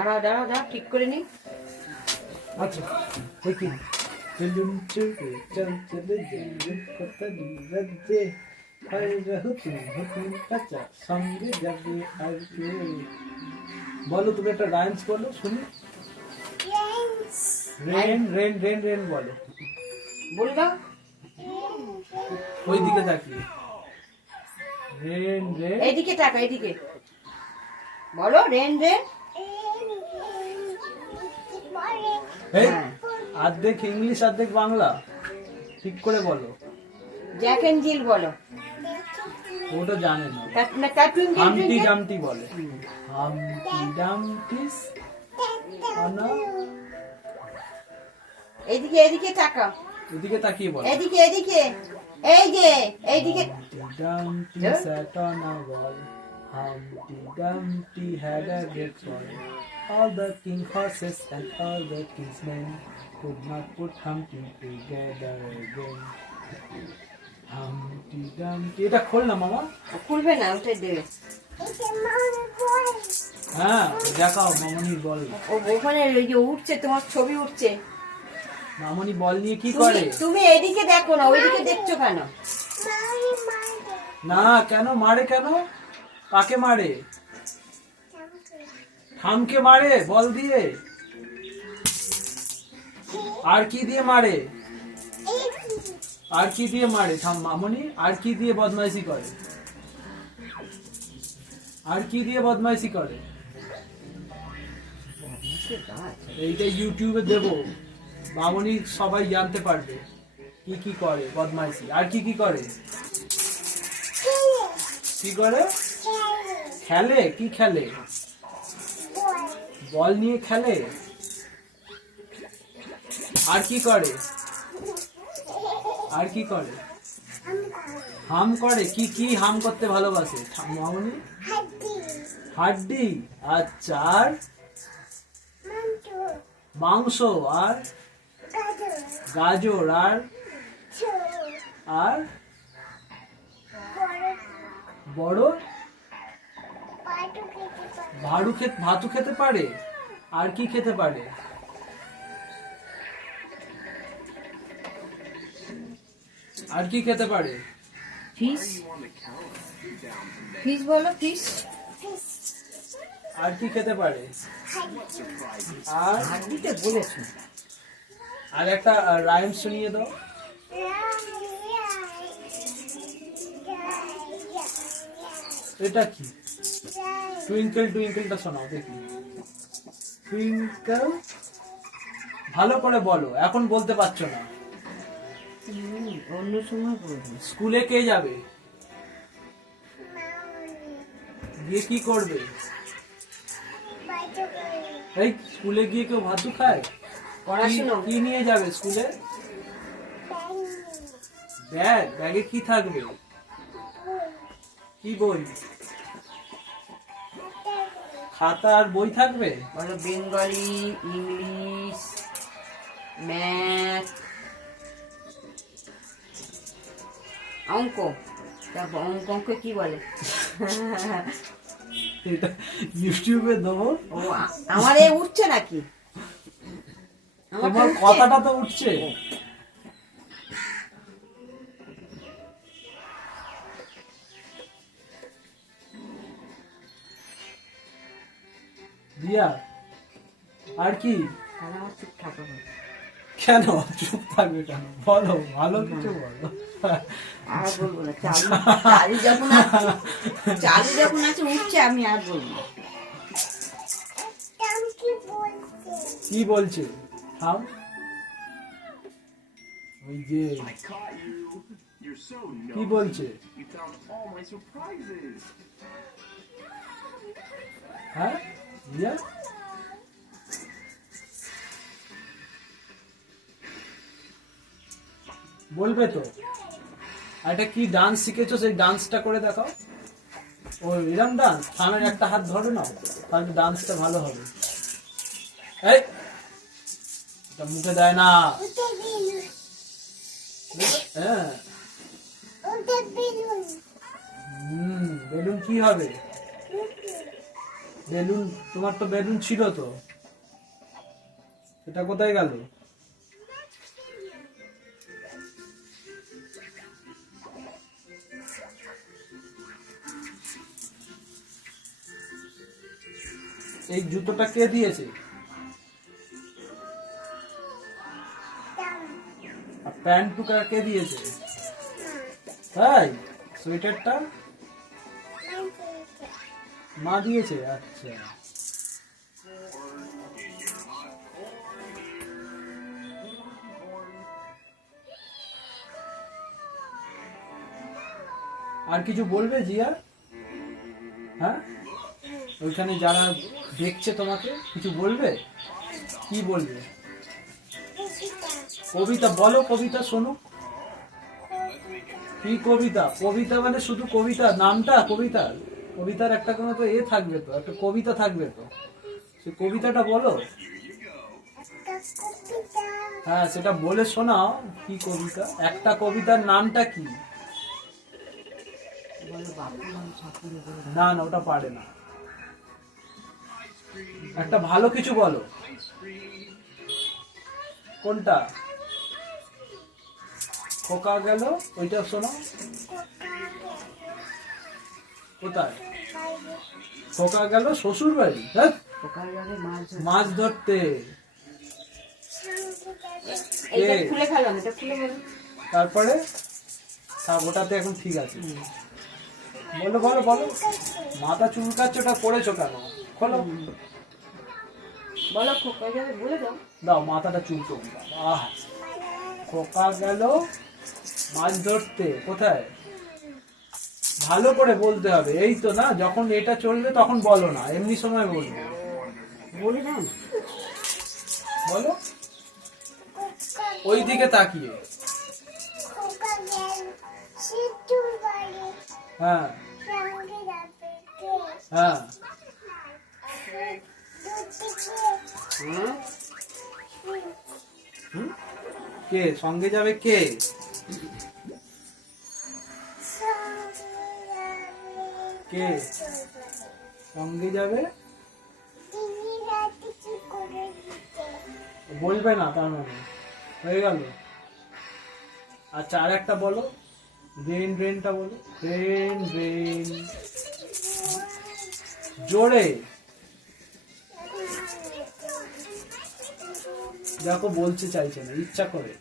দাঁড়াও দাঁড়াও দাঁড়াও ঠিক করে নি। আচ্ছা দেখি চলুন চলে চল চলে যাই কথা দিবে হায় রহুতুম হুতুম কাঁচা সঙ্গে যাবে আর কে বলো তুমি একটা রাইমস বলো শুনি রেন রেন রেন রেন বলো বলে দাও। ওই দিকে তাকিয়ে রেন রেন এইদিকে টাকা এইদিকে বলো রেন রেন। এই অর্ধেক ইংলিশ অর্ধেক বাংলা ঠিক করে বলো জ্যাক এন্ড জিল বলো। ওটা জানে না কাটুইন হামটি ডামটি বলে হামটি ডামটিস আনা এইদিকে এইদিকে টাকা এদিকে তাকিয়ে বলো এদিকে এদিকে এই যে এইদিকে। Dumpty sat on a wall. Humpty Dumpty had a great fall. All the king horses and all the king's men could not put Humpty together again. Humpty Dumpty. এটা খোল না মামা। খুলবে না ওটাই দেবে। হ্যাঁ দেখাও মামনির বল। ও ওখানে ওই যে উঠছে তোমার ছবি উঠছে। মামনি বল নিয়ে কি করে? তুমি এইদিকে দেখো না ওইদিকে দেখছো কেন? না কেন মারে কেন? কাকে মারে? থামকে মারে বল দিয়ে। আর কি দিয়ে মারে? আর কি দিয়ে মারে? থাম মামনি আর কি দিয়ে বদমাইশি করে? আর কি দিয়ে বদমাইশি করে? এইটা ইউটিউবে দেব মামনি সবাই জানতে পারবে কি কি করে বদমাইশি। আর কি কি করে? কি করে? খেলে কি খেলে? বল নিয়ে খেলে। আর কি করে? আর কি করে? হাম করে। কি কি হাম করতে ভালোবাসে মামনি? হাড্ডি। আচ্ছা আর মাংস আর গাজর আর আর বড় ভাতু খেতে পারে। আর কি খেতে পারে? আর কি খেতে পারে? ফিশ ফিশ বলো ফিশ। আর কি খেতে পারে? আর হাড্ডিতে বলেছো। আর একটা রাইম শুনিয়ে দাও। এটা কি? টুইঙ্কেল টুইঙ্কেলটা শোনাও দেখি। টুইঙ্কেল ভালো করে বলো এখন বলতে পারছো না। অন্য সময় বলবো। স্কুলে কে যাবে? গিয়ে কি করবে? এই স্কুলে গিয়ে কেউ ভাতু খায়? পড়াশোনা কি নিয়ে যাবে স্কুলে? ব্যাগ। ব্যাগে কি থাকবে? কি বই? খাতা আর বই থাকবে। বলো বেঙ্গলি ইংলিশ ম্যাথ অঙ্ক। তারপর অঙ্ক কি বলে? এটা ইউটিউবে দেবো। ও আমার এ উঠছে নাকি? তোমার কথাটা তো উঠছে। দিয়া আর কি? আমার চুপ থাকো। কেন চুপ থাকবে কেন? বলো ভালো কিছু বলো। আর বলবো না। চালু যখন আছে উঠছে আমি আর বলবো না। কি বলছে? থাম। ওই যে কি বলছে? হ্যাঁ দিয়া বলবে তো। এটা কি ডান্স শিখেছো সেই ডান্সটা করে দেখাও। ও এরম ডান্স। থামের একটা হাত ধরো না তাহলে ডান্সটা ভালো হবে। এই এটা মুখে দেয় না। হ্যাঁ বেলুন কি হবে? বেলুন, তোমার তো বেলুন ছিল তো, এটা কোথায় গেল? এই জুতোটা কে দিয়েছে? আর প্যান্টটা কে দিয়েছে? তাই? সোয়েটারটা মা দিয়েছে? আচ্ছা। আর কিছু বলবে জিয়া? হ্যাঁ, ওইখানে যারা দেখছে তোমাকে কিছু বলবে? কি বলবে? কবিতা বলো, কবিতা শোনো। কি কবিতা? কবিতা মানে শুধু কবিতা নামটা কবিতা? কবিতার একটা কোনো তো থাকবে তো, একটা কবিতা থাকবে তো, সে কবিতাটা বলো। হ্যাঁ, সেটা বলে শোনাও। কি কবিতা? একটা কবিতার নামটা কি? না না, ওটা পারে না। একটা ভালো কিছু বলো। কোনটা? খোকা গেল, ওইটা শোনো। কোথায়? খোকা গেল শ্বশুর বাড়ি। হ্যাঁ, মাছ ধরতে। তারপরে ওটাতে এখন ঠিক আছে। বলো বলো বলো। মাথা চুলকাচ্ছে, ওটা করেছো কেন? খোলো, বলো খোকা যাবে, বলে দাও। দাও, মাথাটা চুলকো। আহ, খোকা গেল মাছ ধরতে। কোথায়? ভালো করে বলতে হবে। এই তো না, যখন এটা চলবে তখন বলো না, এমনি সময় বলবে। বলে দাও, বলো ওই দিকে তাকিয়ে। হ্যাঁ হ্যাঁ। কে সঙ্গে যাবে? কে কে সঙ্গে যাবে? বলবে না তার মানে হয়ে গেল। আচ্ছা, আর একটা বলো। রেন, রেনটা বলো। রেন রেন, জোরে। দেখো, বলতে চাইছে না, ইচ্ছা করে।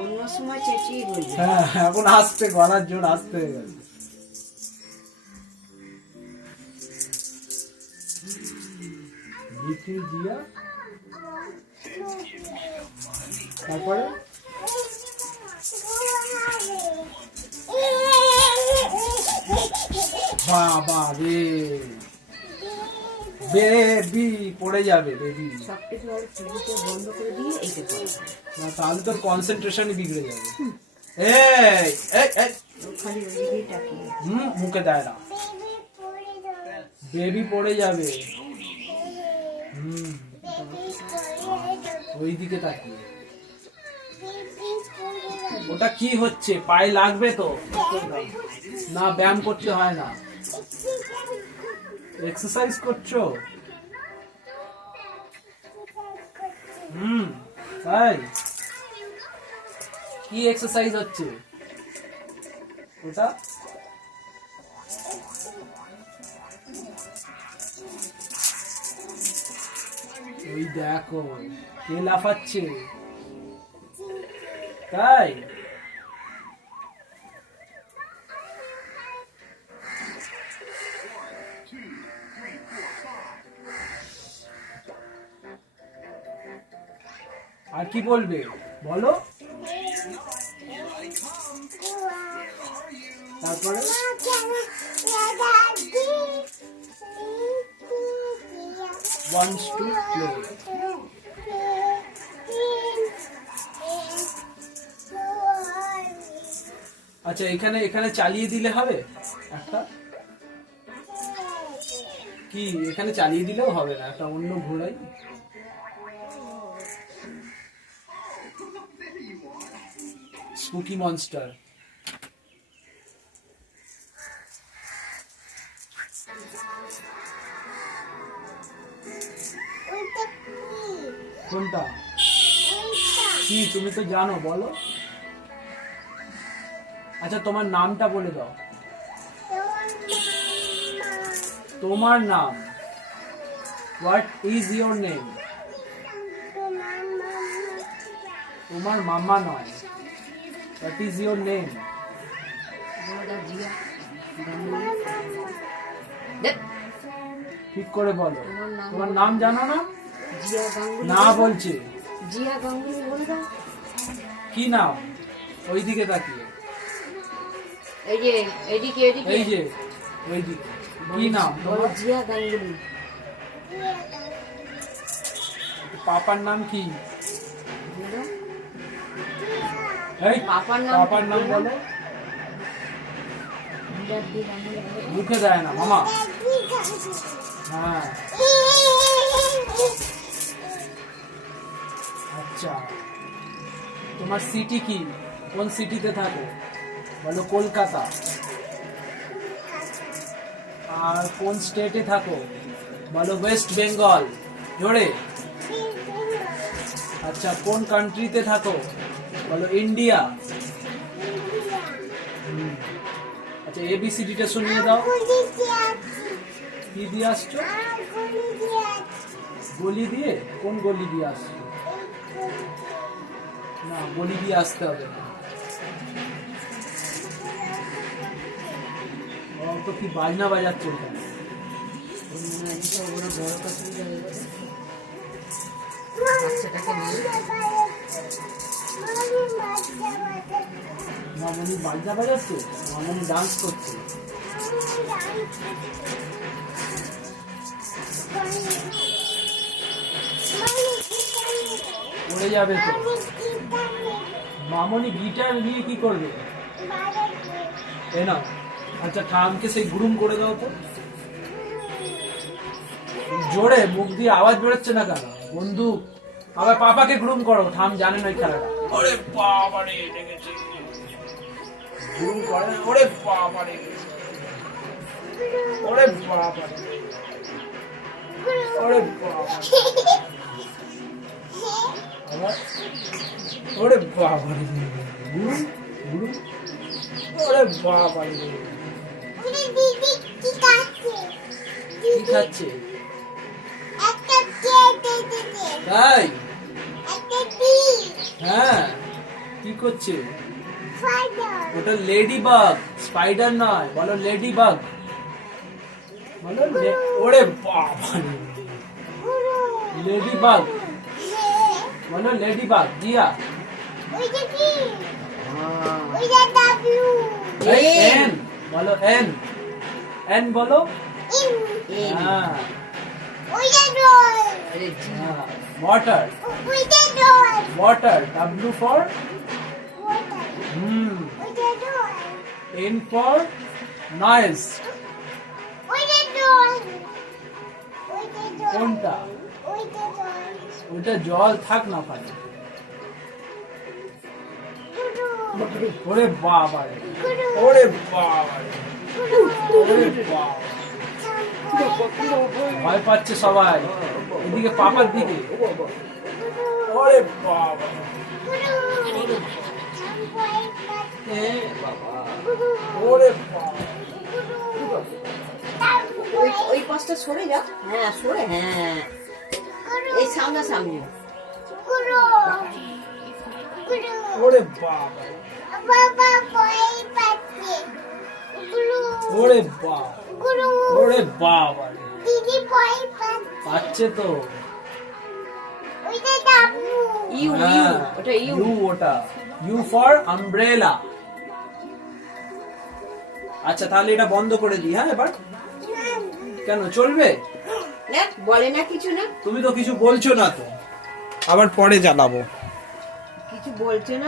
অন্য সময় চেঁচিয়ে বলবে। হ্যাঁ, এখন আসতে, গলার জোর আসতে হয়ে গেল। জিয়া, তারপরে বাবা রে, বেবি পড়ে যাবে। বেবি বন্ধ করে দিয়ে এইটা করো। না, তাহলে তোর কনসেন্ট্রেশনই বিগড়ে যাবে। এই এই এই, খালি ওইদিকেই তাকিয়ে। মুখে দেয় না। বেবি পড়ে যাবে। ওইদিকে তাকিয়ে। ওটা কি হচ্ছে? পায়ে লাগবে তো? না, ব্যায়াম করতে হয় না। এক্সারসাইজ করছো? তাই? কি এক্সারসাইজ হচ্ছে ওটা? ওই দেখো, কে লাফাচ্ছে? তাই? আর কি বলবে বলো। তারপরে wants to play. আচ্ছা, এখানে এখানে চালিয়ে দিলে হবে একটা। কি এখানে চালিয়ে দিলেও হবে না, একটা অন্য ঘোড়াই। Spooky monster. কোনটা কি তুমি তো জানো, বলো। আচ্ছা তোমার নামটা বলে দাও। তোমার নাম, হোয়াট ইজ ইয়োর নেম? তোমার মামা নয়, what is your name? Zia Ganguly. দেখ, ঠিক করে বলো। তোমার নাম জানো না? জিয়া গাঙ্গুলি। না বলছে। জিয়া গাঙ্গুলি বলে দাও। কি নাম? ওইদিকে তাকিয়ে। এই যে এদিকে এদিকে। এই যে ওইদিকে। কি নাম বলো তোমার? জিয়া গাঙ্গুলি। পাপার নাম কি? বলো। এই পাপার নাম পাপার নাম বলো। জিয়াদি গাঙ্গুলি বলো। মুখে দেয় না মামা। হ্যাঁ আচ্ছা, তোমার সিটি কি? কোন সিটিতে থাকো? বলো কলকাতা। আর কোন স্টেটে থাকো? বলো ওয়েস্ট বেঙ্গল। জোরে। আচ্ছা কোন কান্ট্রিতে থাকো? বলো ইন্ডিয়া। আচ্ছা এবিসিডিটা শুনিয়ে দাও। কি দিয়ে আসছো? গলি দিয়ে? কোন গলি দিয়ে আসছো? না গলি দিয়ে আসতে হবে না। ও তো কি বাজনা বাজাচ্ছে ওখানে। ওরা বড় পছন্দ হয়ে গেছে। বাচ্চাটাকে নিয়ে মামনি বাজনা বাজাচ্ছে, মামনি ডান্স করছে। পড়ে যাবে তো। মামনি গিটার নিয়ে কি করবে? এ না। আচ্ছা ঠামকে সেই গ্রুম করে দাও তো। জোরে, মুখ দিয়ে আওয়াজ বেরোচ্ছে না কেন? বন্ধু আবার পাপাকে গ্রুম করো। ঠাম জানে না এই খেলাটা। ওরে বাবা রে, দেখেছি গ্রুম করে না। ওরে বাবা রে, ওরে বাবা রে, ওরে বাবা। আবার ওরে বাবা রে, গ্রুম গ্রুম। ওরে বাবা রে, কি খাচ্ছে? তাই? হ্যাঁ কি করছে? ওটা লেডি বাগ, স্পাইডার নয়। বলো লেডি বাগ। বলো ওরে বাবা লেডি বাগ। বলো লেডি বাগ। জিয়া এন বলো। এন এন বলো। হ্যাঁ water. Water W for N for noise. কোনটা? ওইটা জল। থাক না পারে। ওরে বাবা রে, ওরে বাবা রে, ওরে বাবা। ভয় পাচ্ছে সবাই এদিকে, পাপার দিকে। ওরে বাবা, ওরে বাবা। ওই পাশটা সরে যা। হ্যাঁ সরে। হ্যাঁ এই সামনাসামনি। ওরে বাবা, ওরে বাবা, ওরে বাবা। পাচ্ছে তো। ইউ ইউ ওটা ইউ। ইউ ওটা ইউ ফর আমব্রেলা। আচ্ছা তাহলে এটা বন্ধ করে দিই। হ্যাঁ এবার কেন চলবে? বলে না কিছু না। তুমি তো কিছু বলছো না তো। আবার পরে জানাবো। কিছু বলছে না।